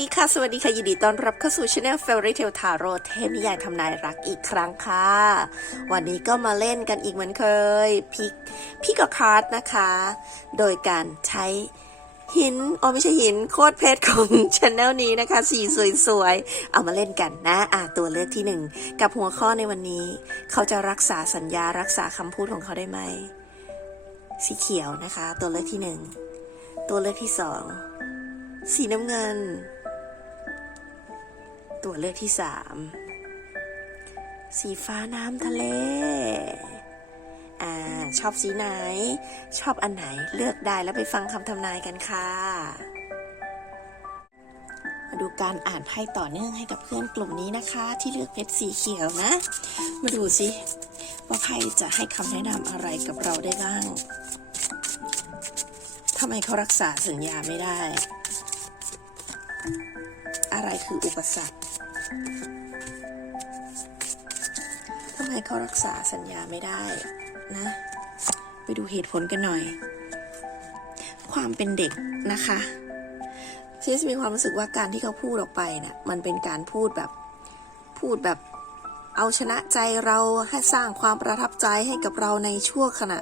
ดีค่ะ สวัสดีค่ะ ยินดีต้อนรับเข้าสู่ช anel Fairy Tale Tarot เทพนิยายทำนายรักอีกครั้งค่ะ วันนี้ก็มาเล่นกันอีกเหมือนเคยพิกพิกกับคาร์ดนะคะ โดยการใช้หินอ๋อไม่ใช่หินโคตรเพชรของช anel นี้นะคะ สีสวยๆ เอามาเล่นกันนะอะตัวเลือกที่หนึ่งกับหัวข้อในวันนี้ เขาจะรักษาสัญญารักษาคำพูดของเขาได้ไหมสีเขียวนะคะ ตัวเลือกที่หนึ่งตัวเลือกที่สองสีน้ำเงิน ตัวเลือกที่สามสีฟ้าน้ำทะเล อ่า ชอบสีไหน ชอบอันไหนเลือกได้แล้วไปฟังคำทำนายกันค่ะ มาดูการอ่านไพ่ต่อเนื่องให้กับเพื่อนกลุ่มนี้นะคะ ที่เลือกเพชรสีเขียวนะ มาดูสิว่าไพ่จะให้คำแนะนำอะไรกับเราได้บ้างทำไมเขารักษาสัญญาไม่ได้ อะไรคืออุปสรรคทำไมเขารักษาสัญญาไม่ได้นะ ไปดูเหตุผลกันหน่อย ความเป็นเด็กนะคะซีสมีความรู้สึกว่าการที่เขาพูดออกไปเนะ่ยมันเป็นการพูดแบบพูดแบบ เอาชนะใจเราให้สร้างความประทับใจให้กับเราในช่วงขณะ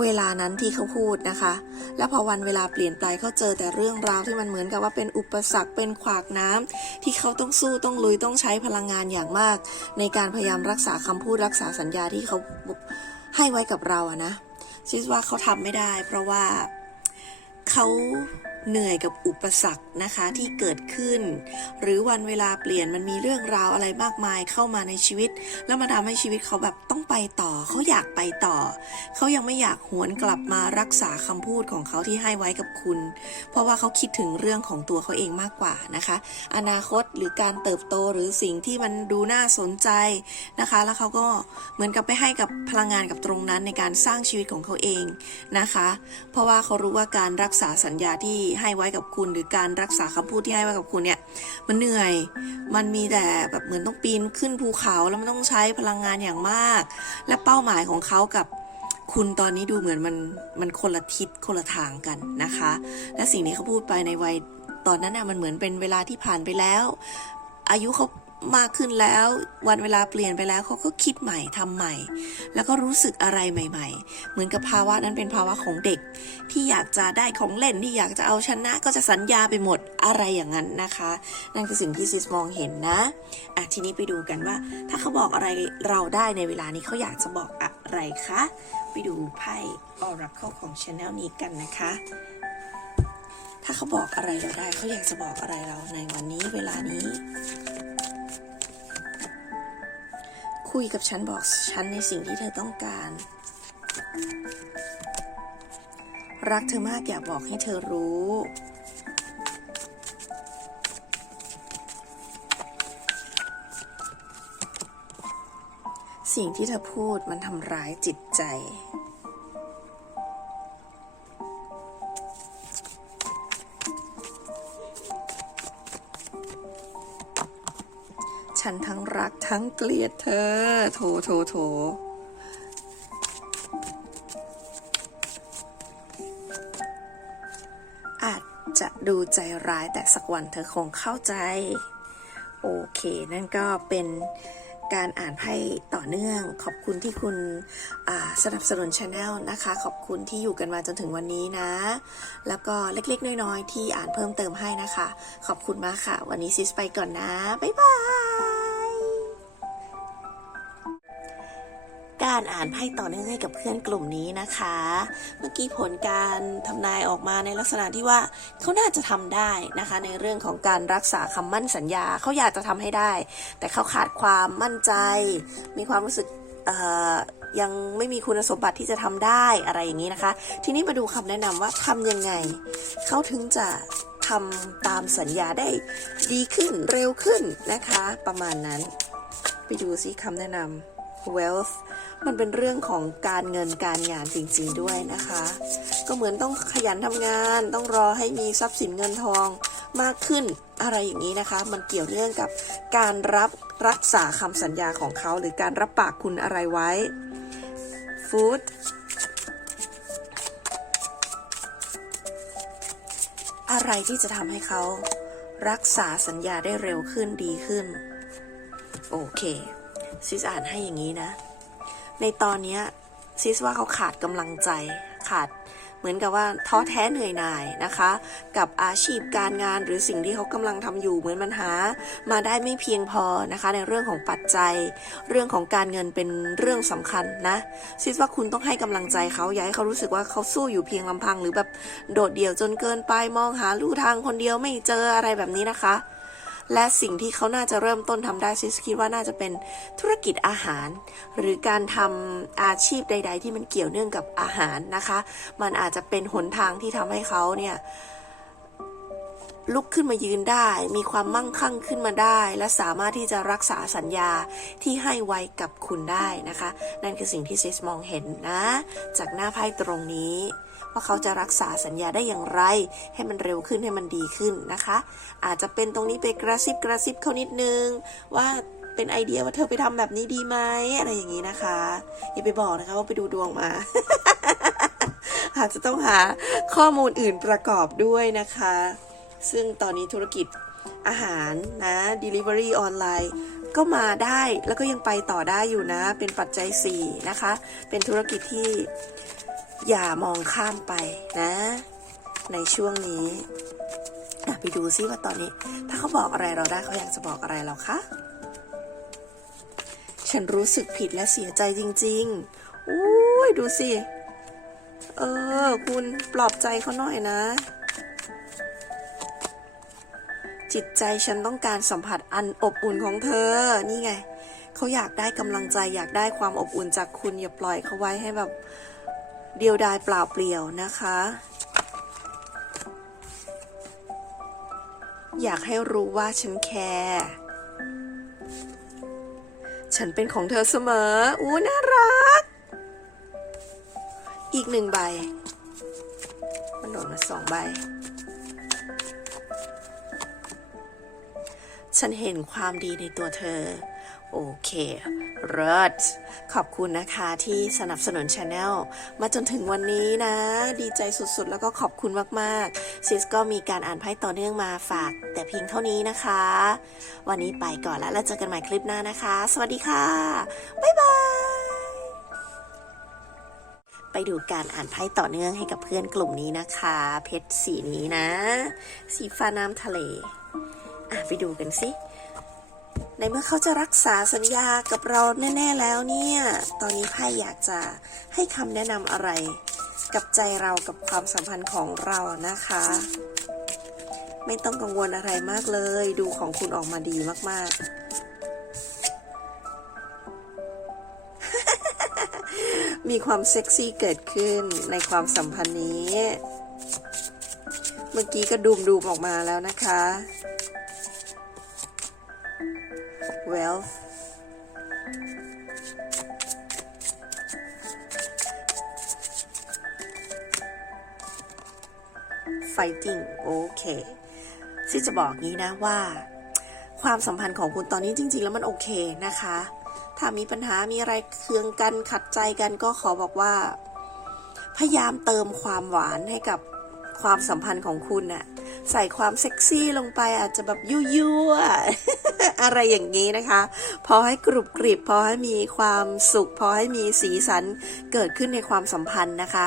เวลานั้นที่เขาพูดนะคะ แล้วพอวันเวลาเปลี่ยนไปเขาเจอแต่เรื่องราวที่มันเหมือนกับว่าเป็นอุปสรรคเป็นขวากน้ำที่เขาต้องสู้ต้องลุยต้องใช้พลังงานอย่างมาก ในการพยายามรักษาคำพูดรักษาสัญญาที่เขาให้ไว้กับเราอะนะคิดว่าเขาทำไม่ได้ เพราะว่าเขา เหนื่อยกับอุปสรรคนะคะที่เกิดขึ้น หรือวันเวลาเปลี่ยนมันมีเรื่องราวอะไรมากมายเข้ามาในชีวิต แล้วมาทำให้ชีวิตเขาแบบต้องไปต่อ เขาอยากไปต่อ เขายังไม่อยากหวนกลับมารักษาคำพูดของเขาที่ให้ไว้กับคุณ เพราะว่าเขาคิดถึงเรื่องของตัวเขาเองมากกว่านะคะ อนาคตหรือการเติบโตหรือสิ่งที่มันดูน่าสนใจนะคะ แล้วเขาก็เหมือนกับไปให้กับพลังงานกับตรงนั้นในการสร้างชีวิตของเขาเองนะคะ เพราะว่าเขารู้ว่าการรักษาสัญญาที่ให้ไว้กับคุณ หรือการรักษาคำพูดที่ให้ไว้กับคุณเนี่ย มันเหนื่อย มันมีแต่แบบเหมือนต้องปีนขึ้นภูเขาแล้วมันต้องใช้พลังงานอย่างมาก และเป้าหมายของเขากับคุณตอนนี้ดูเหมือนมันมันคนละทิศคนละทางกันนะคะ และสิ่งที่เขาพูดไปในวัยตอนนั้นน่ะมันเหมือนเป็นเวลาที่ผ่านไปแล้ว อายุเขา มากขึ้นแล้ว วันเวลาเปลี่ยนไปแล้วเขาก็คิดใหม่ทำใหม่ แล้วก็รู้สึกอะไรใหม่ ๆ เหมือนกับภาวะนั้นเป็นภาวะของเด็ก ที่อยากจะได้ของเล่นที่อยากจะเอาชนะก็จะสัญญาไปหมดอะไรอย่างนั้นนะคะ นั่นคือสิ่งที่ซิสมองเห็นนะอะทีนี้ไปดูกันว่า ถ้าเขาบอกอะไรเราได้ในเวลานี้เขาอยากจะบอกอะไรคะไปดูไพ่ Oracle ของ Channel นี้กันนะคะถ้าเขาบอกอะไรเราได้ เขาอยากจะบอกอะไรเราในวันนี้เวลานี้ คุยกับฉันบอกฉันในสิ่งที่เธอต้องการ รักเธอมากอยากบอกให้เธอรู้ สิ่งที่เธอพูดมันทำร้ายจิตใจ ทั้งเกลียดเธอ โถโถโถอาจจะดูใจร้ายแต่สักวันเธอคงเข้าใจ โอเค นั่นก็เป็นการอ่านไพ่ต่อเนื่อง ขอบคุณที่คุณสนับสนุนช anel นะคะ ขอบคุณที่อยู่กันมาจนถึงวันนี้นะ แล้วก็เล็กๆ น้อยๆ ที่อ่านเพิ่มเติมให้นะคะ ขอบคุณมากค่ะ วันนี้ซิสไปก่อนนะ บ๊ายบาย การอ่านไพ่ต่อเนื่องให้กับเพื่อนกลุ่มนี้นะคะ เมื่อกี้ผลการทำนายออกมาในลักษณะที่ว่าเขาน่าจะทำได้นะคะ ในเรื่องของการรักษาคำมั่นสัญญาเขาอยากจะทำให้ได้ แต่เขาขาดความมั่นใจ มีความรู้สึกยังไม่มีคุณสมบัติที่จะทำได้อะไรอย่างนี้นะคะ ทีนี้มาดูคำแนะนำว่าทำยังไงเขาถึงจะทำตามสัญญาได้ดีขึ้นเร็วขึ้นนะคะ ประมาณนั้น ไปดูซิคำแนะนำ wealth มันเป็นเรื่องของการเงินการงานจริงๆด้วยนะคะ ก็เหมือนต้องขยันทำงาน ต้องรอให้มีทรัพย์สินเงินทองมากขึ้นอะไรอย่างนี้นะคะ มันเกี่ยวเนื่องกับการรับรักษาคำสัญญาของเขา หรือการรับปากคุณอะไรไว้ food อะไรที่จะทำให้เขารักษาสัญญาได้เร็วขึ้นดีขึ้น โอเคซิสอ่านให้อย่างนี้นะ ในตอนนี้ซิสว่าเขาขาดกำลังใจขาดเหมือนกับว่าท้อแท้เหนื่อยหน่ายนะคะ กับอาชีพการงานหรือสิ่งที่เขากำลังทำอยู่เหมือนมันหา มาได้ไม่เพียงพอนะคะ ในเรื่องของปัจจัย เรื่องของการเงินเป็นเรื่องสำคัญนะซิสว่าคุณต้องให้กำลังใจเขาอย่าให้เขารู้สึกว่าเขาสู้อยู่เพียงลำพัง หรือแบบโดดเดี่ยวจนเกินไปมองหาลู่ทางคนเดียวไม่เจออะไรแบบนี้นะคะ และสิ่งที่เขาน่าจะเริ่มต้นทำได้ซิสคิดว่าน่าจะเป็นธุรกิจอาหาร หรือการทำอาชีพใด ๆ ที่มันเกี่ยวเนื่องกับอาหารนะคะ มันอาจจะเป็นหนทางที่ทำให้เขาเนี่ยลุกขึ้นมายืนได้ มีความมั่งคั่งขึ้นมาได้ และสามารถที่จะรักษาสัญญาที่ให้ไว้กับคุณได้นะคะ นั่นคือสิ่งที่ซิสมองเห็นนะ จากหน้าไพ่ตรงนี้ ว่าเขาจะรักษาสัญญาได้อย่างไร ให้มันเร็วขึ้นให้มันดีขึ้นนะคะ อาจจะเป็นตรงนี้ไปกระซิบกระซิบเขานิดนึง ว่าเป็นไอเดียว่าเธอไปทำแบบนี้ดีไหมอะไรอย่างนี้นะคะ อย่าไปบอกนะคะว่าไปดูดวงมาอาจจะต้องหาข้อมูลอื่นประกอบด้วยนะคะ ซึ่งตอนนี้ธุรกิจอาหารนะ Delivery ออนไลน์ก็มาได้แล้วก็ยังไปต่อได้อยู่นะ เป็นปัจจัย 4 นะคะ เป็นธุรกิจที่ อย่ามองข้ามไปนะ ในช่วงนี้ไปดูซิว่าตอนนี้ ถ้าเขาบอกอะไรเราได้เขาอยากจะบอกอะไรเราคะ ฉันรู้สึกผิดและเสียใจจริงๆอุ้ยดูสิ เออ คุณปลอบใจเขาหน่อยนะ จิตใจฉันต้องการสัมผัสอันอบอุ่นของเธอ นี่ไง เขาอยากได้กำลังใจอยากได้ความอบอุ่นจากคุณอย่าปล่อยเขาไว้ให้แบบ เดียวดายเปล่าเปลี่ยวนะคะ อยากให้รู้ว่าฉันแคร์ฉันเป็นของเธอเสมอ อู้น่ารัก อีกหนึ่งใบ มันโดนมาสองใบ ฉันเห็นความดีในตัวเธอ โอเค เลิศ ขอบคุณนะคะที่สนับสนุนช anel มาจนถึงวันนี้นะ ดีใจสุดๆ แล้วก็ขอบคุณมากๆ ซิสก็มีการอ่านไพ่ต่อเนื่องมาฝาก แต่เพียงเท่านี้นะคะ วันนี้ไปก่อนแล้วแล้วเจอกันใหม่คลิปหน้านะคะ สวัสดีค่ะ บ๊ายบาย ไปดูการอ่านไพ่ต่อเนื่องให้กับเพื่อนกลุ่มนี้นะคะ เพชรสีนี้นะ สีฟ้าน้ำทะเล อะไปดูกันสิ ในเมื่อเขาจะรักษาสัญญากับเราแน่ ๆ แล้วเนี่ย ตอนนี้ไพ่อยากจะให้คำแนะนำอะไร กับใจเรากับความสัมพันธ์ของเรานะคะ ไม่ต้องกังวลอะไรมากเลย ดูของคุณออกมาดีมากๆ มีความเซ็กซี่เกิดขึ้นในความสัมพันธ์นี้ เมื่อกี้ก็ดูมดูมออกมาแล้วนะคะ wealth fighting โอเคที่จะบอกงี้นะว่า ความสัมพันธ์ของคุณตอนนี้จริง ๆ แล้วมันโอเคนะคะ ถ้ามีปัญหามีอะไรเคืองกันขัดใจกันก็ขอบอกว่า พยายามเติมความหวานให้กับความสัมพันธ์ของคุณน่ะ ใส่ความเซ็กซี่ลงไปอาจจะแบบยั่วๆอะไรอย่างนี้นะคะ พอให้กรุบกริบ พอให้มีความสุข พอให้มีสีสันเกิดขึ้นในความสัมพันธ์นะคะ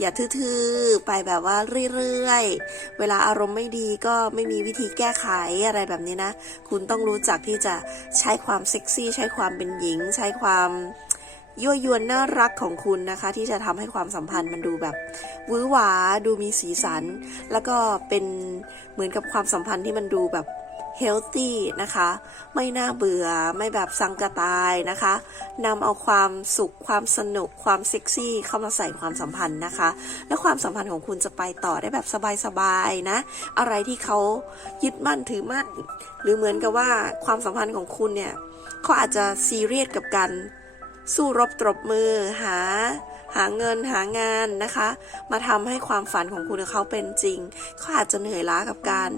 อย่าทื่อๆไปแบบว่าเรื่อยๆ เวลาอารมณ์ไม่ดีก็ไม่มีวิธีแก้ไขอะไรแบบนี้นะ คุณต้องรู้จักที่จะใช้ความเซ็กซี่ ใช้ความเป็นหญิง ใช้ความ ยั่วยวนน่ารักของคุณนะคะ ที่จะทำให้ความสัมพันธ์มันดูแบบวือหวาดูมีสีสัน แล้วก็เป็นเหมือนกับความสัมพันธ์ที่มันดูแบบเฮลตี้นะคะ ไม่น่าเบื่อไม่แบบสังกะตายนะคะนำเอาความสุขความสนุกความเซ็กซี่เข้ามาใส่ความสัมพันธ์นะคะ และความสัมพันธ์ของคุณจะไปต่อได้แบบสบายๆนะ อะไรที่เขายึดมั่นถือมั่น หรือเหมือนกับว่าความสัมพันธ์ของคุณเนี่ยเขาอาจจะซีเรียสกับการ สู้รบตรบมือหาหาเงินหางานนะคะ มาทำให้ความฝันของคุณเขาเป็นจริงเขาอาจจะเหนื่อยล้ากับการ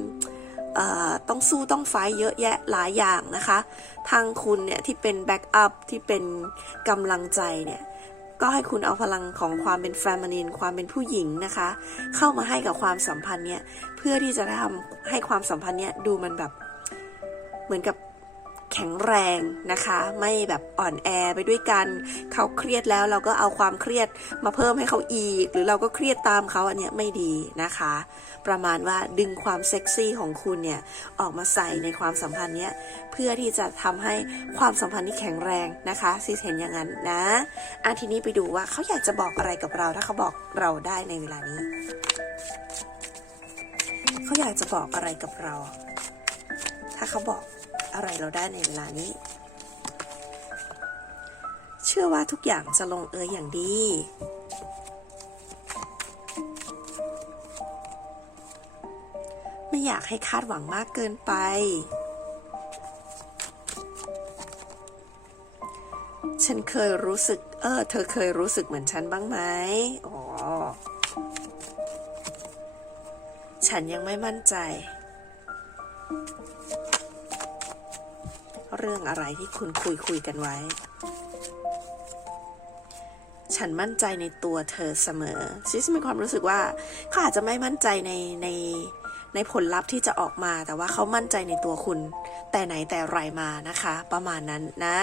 ต้องสู้ต้องไฟเยอะแยะหลายอย่างนะคะ ทางคุณเนี่ยที่เป็นแบ็กอัพที่เป็นกำลังใจเนี่ยก็ให้คุณเอาพลังของความเป็นแฟมินินความเป็นผู้หญิงนะคะ เข้ามาให้กับความสัมพันธ์เนี้ยเพื่อที่จะทำให้ความสัมพันธ์เนี้ยดูมันแบบเหมือนกับ แข็งแรงนะคะ ไม่แบบอ่อนแอไปด้วยกัน เขาเครียดแล้วเราก็เอาความเครียดมาเพิ่มให้เขาอีก หรือเราก็เครียดตามเขาอันเนี้ยไม่ดีนะคะ ประมาณว่าดึงความเซ็กซี่ของคุณเนี่ยออกมาใส่ในความสัมพันธ์เนี้ยเพื่อที่จะทำให้ความสัมพันธ์นี้แข็งแรงนะคะซิสเห็นอย่างนั้นนะอาทีนี้ไปดูว่าเขาอยากจะบอกอะไรกับเราถ้าเขาบอกเราได้ในเวลานี้เขาอยากจะบอกอะไรกับเรา ถ้าเขาบอก อะไรเราได้ในเวลานี้ เชื่อว่าทุกอย่างจะลงเอยอย่างดี ไม่อยากให้คาดหวังมากเกินไป ฉันเคยรู้สึก เออ เธอเคยรู้สึกเหมือนฉันบ้างไหมอ๋อ ฉันยังไม่มั่นใจ เรื่องอะไรที่คุณคุยคุยกันไว้ ฉันมั่นใจในตัวเธอเสมอซิสมีความรู้สึกว่าเขาอาจจะไม่มั่นใจในใน ในผลลัพธ์ที่จะออกมา แต่ว่าเขามั่นใจในตัวคุณ แต่ไหนแต่ไรมานะคะ ประมาณนั้นนะ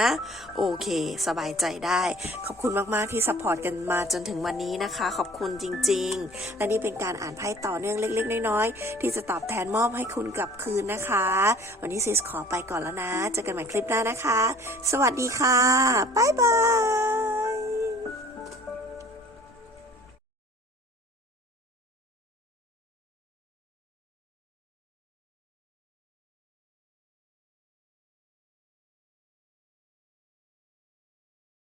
โอเค สบายใจได้ ขอบคุณมากๆที่ซัพพอร์ตกันมาจนถึงวันนี้นะคะ ขอบคุณจริง ๆ และนี่เป็นการอ่านไพ่ต่อเนื่องเล็ก ๆ น้อยๆที่จะตอบแทนมอบให้คุณกลับคืนนะคะ วันนี้ซิสขอไปก่อนแล้วนะเจอกันใหม่คลิปหน้านะคะ สวัสดีค่ะบ๊ายบาย